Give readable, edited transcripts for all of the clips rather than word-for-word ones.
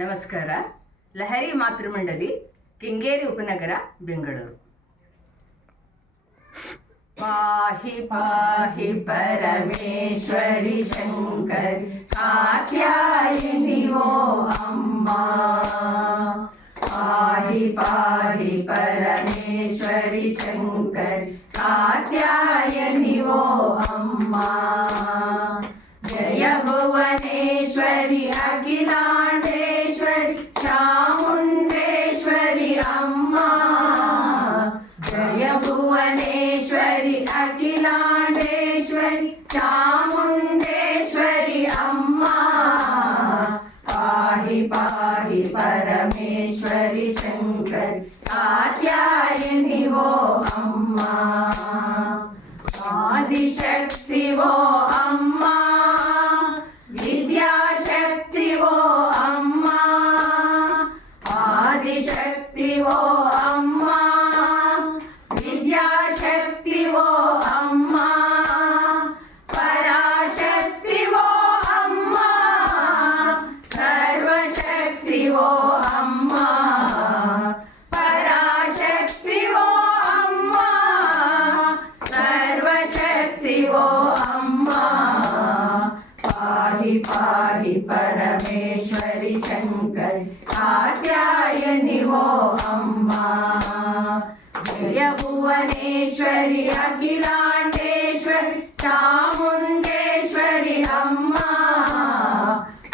ನಮಸ್ಕಾರ. ಲಹರಿ ಮಾತೃಮಂಡಲಿ, ಕೆಂಗೇರಿ ಉಪನಗರ, ಬೆಂಗಳೂರು. ಪಾಹಿ ಪಾಹಿ ಪರಮೇಶ್ವರಿ ಶಂಕರಿ ಕಾತ್ಯಾಯಿನಿ ಓ ಅಮ್ಮ. ಪಾಹಿ ಪಾಹಿ ಪರಮೇಶ್ವರಿ ಶಂಕರಿ ಕಾತ್ಯಾಯಿನಿ ಓ ಅಮ್ಮ. ಜಯ ಭುವನೇಶ್ವರಿ ಅಖಿಲಾಂಡೇಶ್ವರಿ ಚಾಮುಂಡೇಶ್ವರಿ ಅಮ್ಮ. ಜಯ ಭುವನೇಶ್ವರಿ ಅಖಿಲಾಂಡೇಶ್ವರಿ ಚಾಮುಂಡೇಶ್ವರಿ ಅಮ್ಮ. ಪಾಹಿ ಪಾಹಿ ಪರಮೇಶ್ವರಿ ಶಂಕರಿ ಕಾತ್ಯಾಯಿನಿ ಓ ಅಮ್ಮ. ಆದಿಶಕ್ತಿ ಓ ಅಮ್ಮ, ವಿದ್ಯಾಶಕ್ತಿ ಓ ಅಮ್ಮ. ಆದಿಶಕ್ತಿ ಓ ಅಮ್ಮ, ವಿದ್ಯಾಶಕ್ತಿ ಓ ಅಮ್ಮ. ಪರಾಶಕ್ತಿ ಓ ಅಮ್ಮ, ಸರ್ವಶಕ್ತಿ ಓ ಅಮ್ಮ. ಪರಾಶಕ್ತಿ ಓ ಅಮ್ಮ, ಸರ್ವಶಕ್ತಿ ಓ ಅಮ್ಮ. ಪಾಹಿ ಪಾಹಿ ಪರಮೇಶ್ವರಿ ಶಂಕರಿ ಕಾತ್ಯಾಯಿನಿ ಓ ಅಮ್ಮ. ಜಯ ಭುವನೇಶ್ವರಿ ಅಖಿಲಾಂಡೇಶ್ವರಿ ಚಾಮುಂಡೇಶ್ವರಿ ಅಮ್ಮ.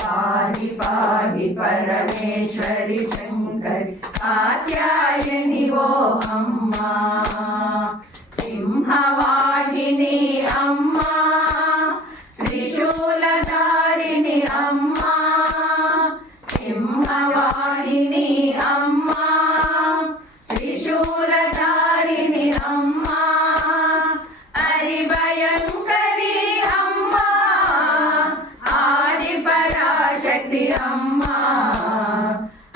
ಪಾಹಿ ಪಾಹಿ ಪರಮೇಶ್ವರಿ ಶಂಕರಿ ಕಾತ್ಯಾಯಿನಿ ಓ ಅಮ್ಮ. ಸಿಂಹವಾಹಿನಿ ಅಮ್ಮ, ತ್ರಿಶೂಲಧಾರಿಣಿ ಅಮ್ಮ. ಸಿಂಹವಾಹಿನಿ ಅಮ್ಮ, ತ್ರಿಶೂಲಧಾರಿಣಿ ಅಮ್ಮ. ಹರಿಭಯಂಕರಿ ಅಮ್ಮ, ಆದಿಪರಾಶಕ್ತಿ ಅಮ್ಮ.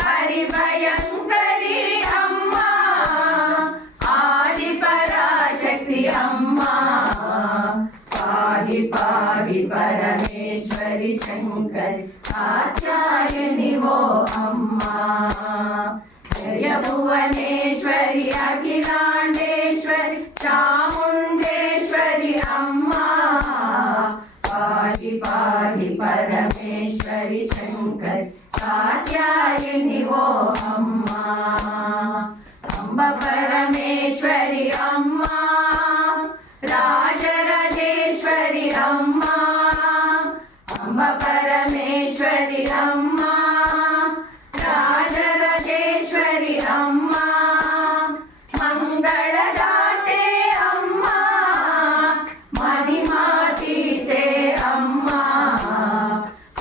ಹರಿಭಯಂಕರಿ ಅಮ್ಮ, ಆದಿಪರಾಶಕ್ತಿ ಅಮ್ಮ. ಪಾಹಿ ಪಾಹಿ ಪರಮೇಶ್ವರಿ ಶಂಕರಿ ಕಾತ್ಯಾಯಿನಿ ಓ ಅಮ್ಮ. ಜಯ ಭುವನೇಶ್ವರಿ ಅಖಿಲಾಂಡೇಶ್ವರಿ ಚಾಮುಂಡೇಶ್ವರಿ ಅಮ್ಮ. ಪಾಹಿ ಪಾಹಿ ಪರಮೇಶ್ವರಿ ಶಂಕರಿ ಕಾತ್ಯಾಯಿನಿ ಓ ಅಮ್ಮ. ಅಂಬ ಪರಮೇಶ್ವರಿ ಅಮ್ಮ, ರಾಜರಾಜೇಶ್ವರಿ ಅಮ್ಮ. ಅಂಬ ಪರಮೇಶ್ವರಿ ಅಮ್ಮ, ರಾಜರಾಜೇಶ್ವರಿ ಅಮ್ಮ. ಮಂಗಳದಾತೆ ಅಮ್ಮ, ಮಹಿಮಾತೀತೆ ಅಮ್ಮ.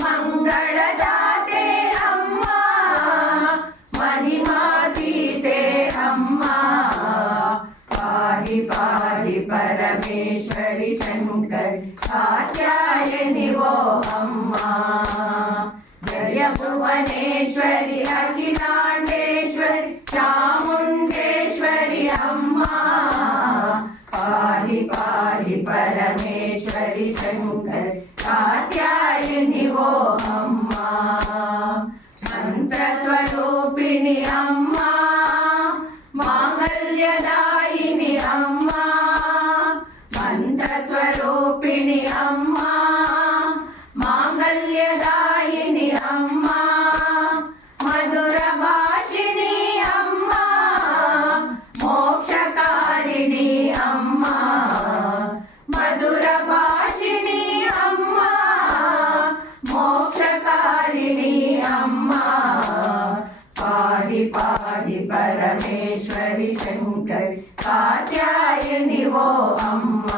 ಮಂಗಳದಾತೆ ಅಮ್ಮ, ಮಹಿಮಾತೀತೆ ಅಮ್ಮ. ಪಾಹಿ ಪಾಹಿ ಪರಮೇಶ್ವರಿ ಶಂಕರಿ ಕಾತ್ಯಾಯಿನಿ ಓ ಅಮ್ಮ. ಜಯ ಭುವನೇಶ್ವರಿ ಅಖಿಲಾಂಡೇಶ್ವರಿ ಚಾಮುಂಡೇಶ್ವರಿ ಅಮ್ಮ. ಪಾಹಿ ಪಾಹಿ ಪರಮೇಶ್ವರಿ ಶಂಕರಿ ಕಾತ್ಯಾಯಿನಿ ಓ ಅಮ್ಮ. ಮಂತ್ರ ಸ್ವರೂಪಿಣಿ ಅಮ್ಮ, ಮಾಂಗಲ್ಯದಾಯಿನಿ ಅಮ್ಮ. ಮಂತ್ರ ಸ್ವರೂಪಿಣಿ ಅಮ್ಮ, ಮಾಂಗಲ್ಯದಾಯಿನಿ ಅಮ್ಮ. ಮಧುರ ಭಾಷಿಣಿ ಅಮ್ಮ, ಮೋಕ್ಷಕಾರಿಣಿ ಅಮ್ಮ. ಮಧುರ ಭಾಷಿಣಿ ಅಮ್ಮ, ಮೋಕ್ಷಕಾರಿಣಿ ಅಮ್ಮ. ಪಾಹಿ ಪಾಹಿ ಪರಮೇಶ್ವರಿ ಶಂಕರಿ ಕಾತ್ಯಾಯಿನಿ ಓ ಅಮ್ಮ.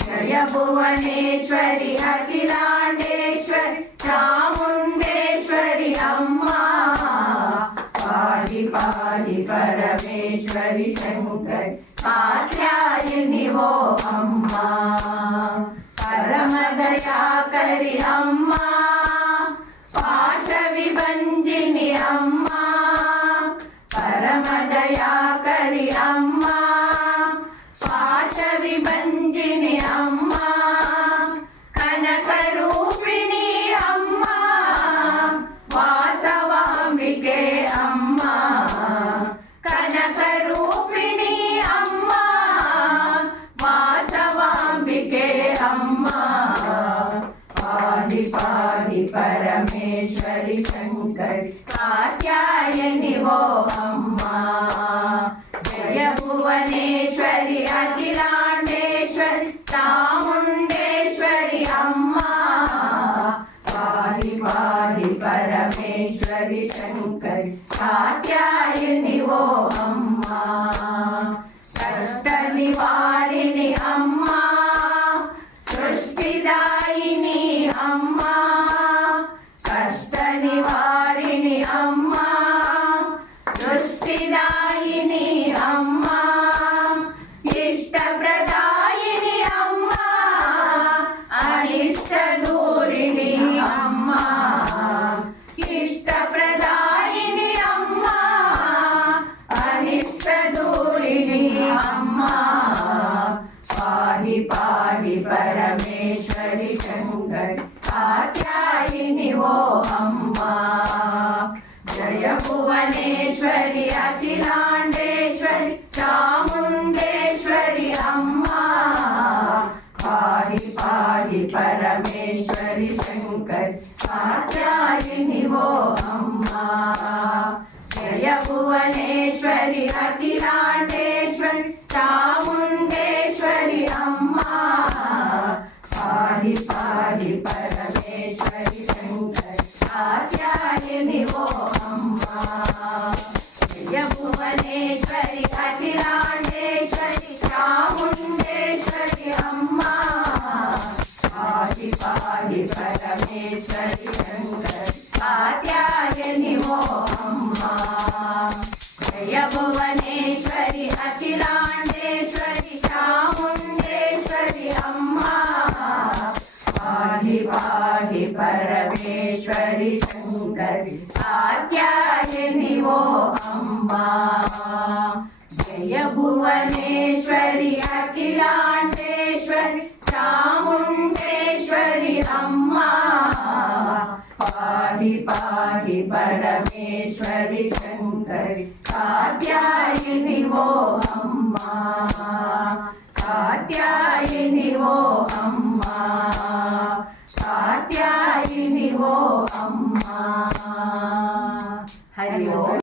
ಜಯ ಭುವನೇಶ್ವರಿ ಅಖಿಲಾಂಡೇಶ್ವರಿ ಚಾಮುಂಡೇಶ್ವರಿ ಅಮ್ಮ. ಪಾಹಿ ಪಾಹಿ ಪರಮೇಶ್ವರಿ ಶಂಕರಿ ಕಾತ್ಯಾಯಿನಿ ಓ ಅಮ್ಮ. ಪರಮದಯಾಕರಿ ಅಮ್ಮ, ಪಾಶ ವಿಭಂಜಿನಿ ಅಮ್ಮ. ಪರಮದಯಾಕರಿ ಅಮ್ಮ, ಪಾಶ ವಿಭಂಜಿನಿ ಅಮ್ಮ. ಕನಕ ರೂಪಿಣಿ ಅಮ್ಮ, పరమేశ్వరి శంకరి కాత్యాయని ఓ అమ్మా జయ భువనేశ్వరి అఖిలాండేశ్వరి చాముండేశ్వరి అమ్మా పాహి పాహి పరమేశ్వరి శంకరి కాత్యాయని ఓ అమ్మా కష్ట నివారిణి అమ్మా సృష్టిదాయిని అమ్మా కష్ట నివారిణి అమ్మా సృష్టిదాయిని అమ్మా ఇష్టప్రదాయిని అమ్మా అనిష్ట దూరిణి అమ్మా ఇష్టప్రదాయిని అమ్మా అనిష్ట దూరిణి అమ్మా పాహి పాహి పరమేశ్వరి శంకరి కాత్యాయని ఓ అమ్మా జయ భువనేశ్వరి అఖిలాండేశ్వరి చాముండేశ్వరి అమ్మా పాహి పాహి పరమేశ్వరి శంకరి కాత్యాయని ఓ అమ్మా జయ భువనేశ్వరి అఖిలాండేశ్వరి చాముండేశ్వరి అమ్మా పాహి పాహి పరమేశ్వరి శంకరి కాత్యాయని ఓ అమ్మా జయ భువనేశ్వరి అఖిలాండేశ్వరి చాముండేశ్వరి అమ్మా పాహి పాహి పరమేశ్వరి శంకరి కాత్యాయని ఓ అమ్మా జయ భువనేశ్వరి అఖిలాండేశ్వరి చాముండేశ్వరి అమ్మా పాహి పాహి పరమేశ్వరి శంకరి కాత్యాయని ఓ అమ్మా జయ భువనేశ్వరి అఖిలాండేశ్వరి చాముండేశ్వరి అమ్మా పాహి పాహి పరమేశ్వరి శంకరి కాత్యాయని ఓ అమ్మా కాత్యాయని ఓ అమ్మా కాత్యాయని ఓ అమ్మా హరి ఓం.